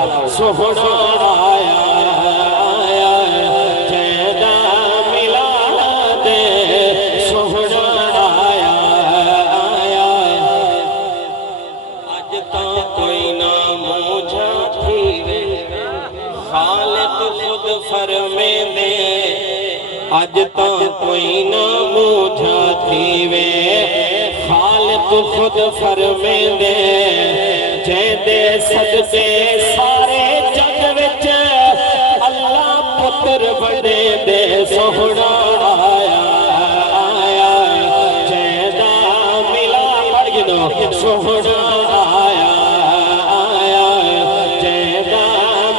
سوہنا آیا جیدہ ملاد سوہنا آیا اج تاں کوئی نہ موجھا تھی خالق خود فرمے دے اج تاں کوئی نہ موجھا تھی وے خالق خود فرمے دے جے دے صدقے سارے جگ وچ اللہ پتر بڑے دے سوہنا آیا جیدہ ملا پڑھ گنو سوہنا آیا جیدہ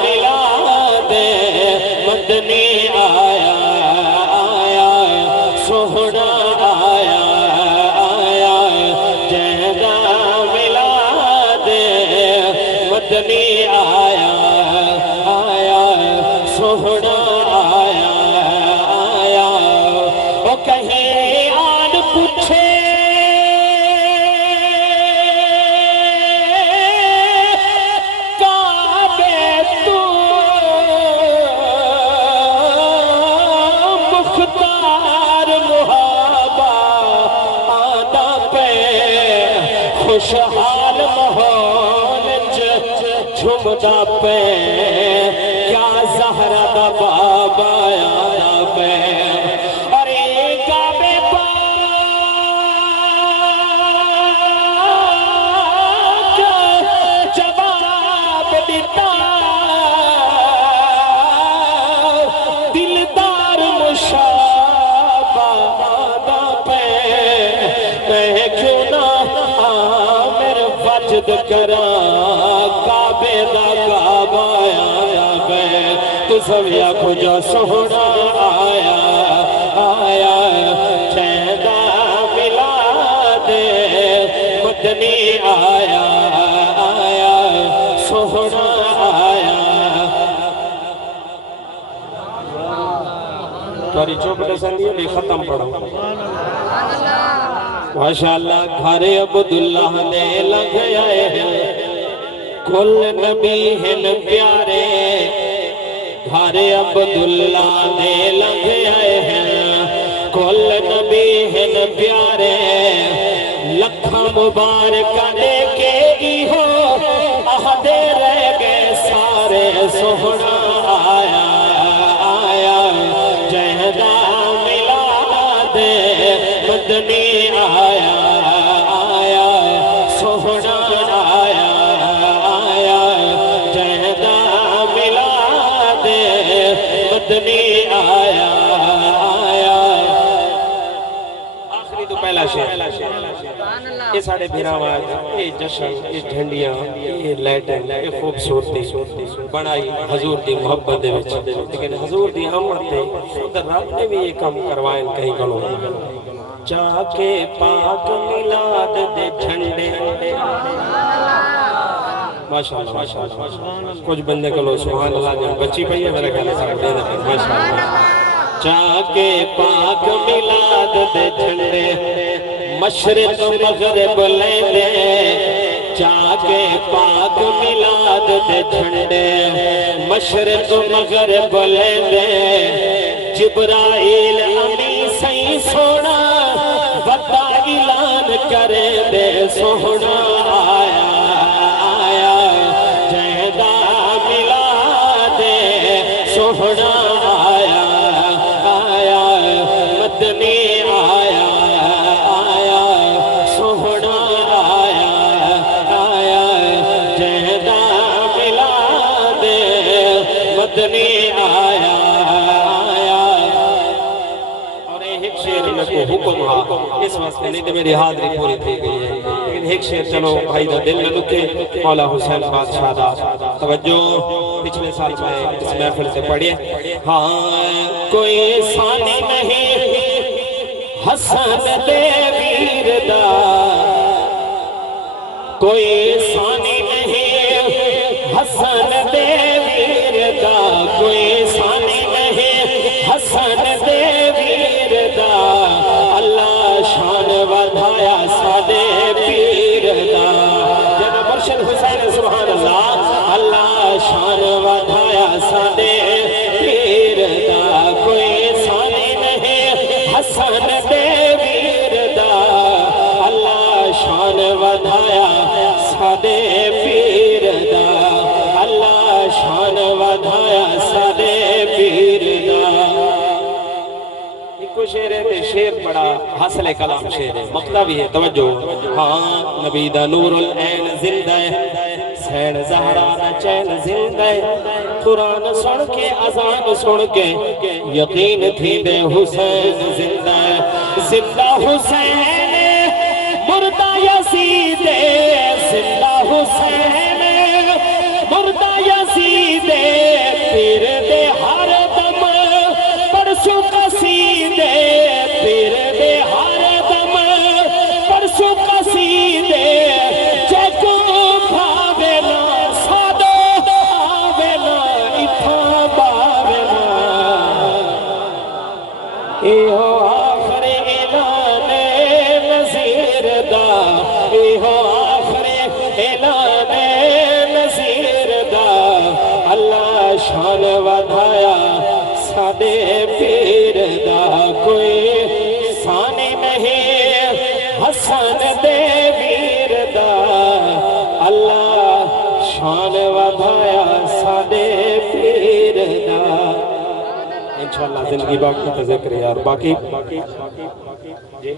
ملا دے مدنی آیا سوہنا آیا جیدہ ملا دے مدنی آیا سوہنا آیا وہ کہیں آن پوچھے کعبے تو مختار محابہ آدھا پہ خوشحال ماحول جھمدا پہ کیا زہرہ دا بابا آدھا پہ اور ایک کعبے پاک جواب دیتا دلدار مشابہ آدھا پہ میں کیوں نہ آمر وجد کرا کعبے دا کعبہ آیا بے تو سویا کھجا سوہنا آیا جیدہ ملا دے مدنی آیا سوہنا آیا تاری چوکٹے سنگی بھی ختم پڑھا ماشاءاللہ گھر عبداللہ نے لگ آئے ہیں کل نبی ہیں پیارے گھر عبداللہ نے لگ آئے ہیں کل نبی ہیں پیارے لکھا مبارکہ دے کے ہی ہو آہدے رہ گئے سارے سوہنا آیا جیدہ ملا دے مدنی آیا سوہنا آیا جیدہ ملا دے مدنی آیا آخری تو پہلا شعر یہ ساڑھے بھیراں آج یہ جشن یہ جھنڈیاں یہ لائٹیں یہ خوبصورتی بڑائی حضور دی محبت دے وچ لیکن حضور دی آمد دے خود رب نے بھی یہ کام کروائیں کہیں گلوں جا کے پاک ملاد دے جھنڈے ماشاءاللہ کچھ بندے کلو سبحان اللہ جب بچی پہی ہے میرے کہنے سارے دے دے ماشاءاللہ جا کے پاک ملاد دے جھنڈے مشرق مغرب لیں دے جا کے پاک ملاد دے جھنڈے مشرق مغرب لیں دے جبرائیل امی سی سونا وقتا اعلان کرے دے سوہنا آیا جیدہ ملا دے سوہنا آیا مدنی آیا سوہنا آیا جیدہ ملا دے مدنی آیا اور ایک شعر میں کو حکم ہا اس واسطے نہیں تو میری حاضری پوری تھی گئی ہے لیکن ایک شعر چلو بھائی دا دل نہ لکھے مولا حسین بادشاہ دا توجہ پچھلے سال میں اس محفل سے پڑھیے ہاں کوئی ثانی نہیں حسن دے ویر دا کوئی ثانی نہیں حسن دے ویر دا کوئی ثانی نہیں حسن دے ویر دا اللہ شان ودھایا سادے پیر دا جناب مرشد حسین سبحان اللہ اللہ شان کو شعر ہے تے شعر بڑا حاصل کلام شعر ہے مقطع بھی ہے توجہ ہاں نبی دا نور العین زندہ ہے سین زہرا دا چین زندہ ہے قرآن سن کے اذان سن کے یقین تھی دے حسین زندہ ہے زندہ حسین مردہ یزید زندہ حسین مردہ یزید پیر دے ہر دم پرسو قصیدے پیر دے ہر دم پرسو قصیدے جگو بھاوینا سادو آوینا اتھا باوینا ایہو آخر اعلان نظیر دا ایہو آخر اعلان نظیر دا اللہ شان ودھایا سادے پیر دا کوئی ثانی نہیں حسن دے ویر دا اللہ شان ودھایا سادے پیر دا انشاءاللہ زندگی باقی تا ذکر یار باقی جی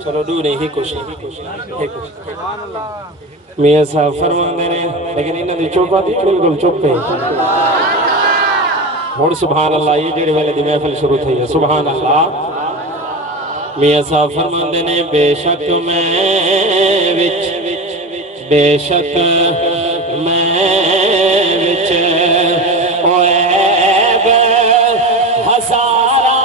چلو دو نہیں ہی کچھ میاں صاحب فرمان دے رہے لیکن انہوں نے چوپا دی بلکل چپ پہ اور سبحان اللہ یہ جڑے والے دی محفل شروع تھی ہے سبحان اللہ میاں صاحب فرمان دے نے بے شک میں وچ بے شک میں وچ عیب ہزارہ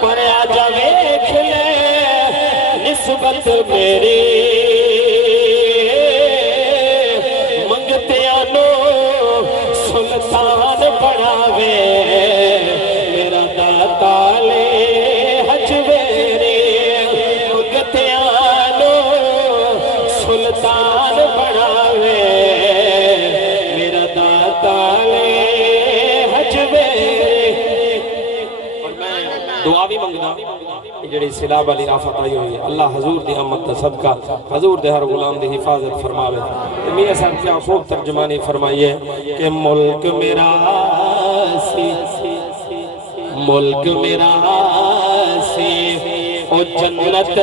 پر آجا ویکھ لے نسبت میری سلطان بڑھاوے میرا داتا لے حجویری مگتیانو سلطان بڑھاوے میرا داتا لے حجویری اور میں دعا بھی منگنا جڑی سلاب علی رافت آئی ہوئی ہے اللہ حضور دی امت دا صدقہ حضور دے ہر غلام دی حفاظت فرماوے میاں صاحب کیا خوب ترجمانی فرمائیے کہ ملک میرا سی ملک میرا سی او جنت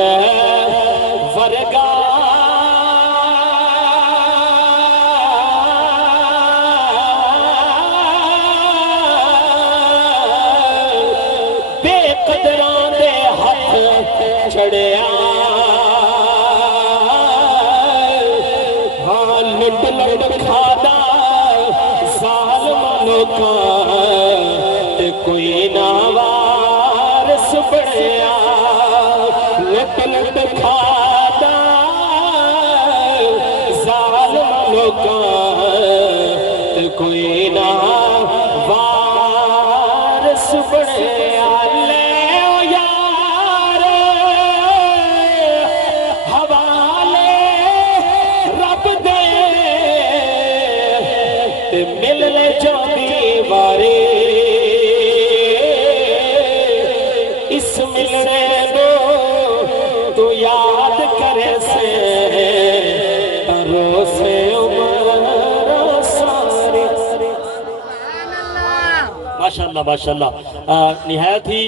ورگا بے قدران دے ہاتھ چڑھیا لٹ لٹ کھادا ظالم لوکاں تے کوئی نہ وارث بنیا لٹ لٹ کھادا ظالم لوکاں تے کوئی نہ وارث بنیا لے او یار حوالے رب دے مل لے جاندی باری اس ملنے دو تو یاد کرے سے روسے عمر ساری ماشاءاللہ ماشاءاللہ نہایت ہی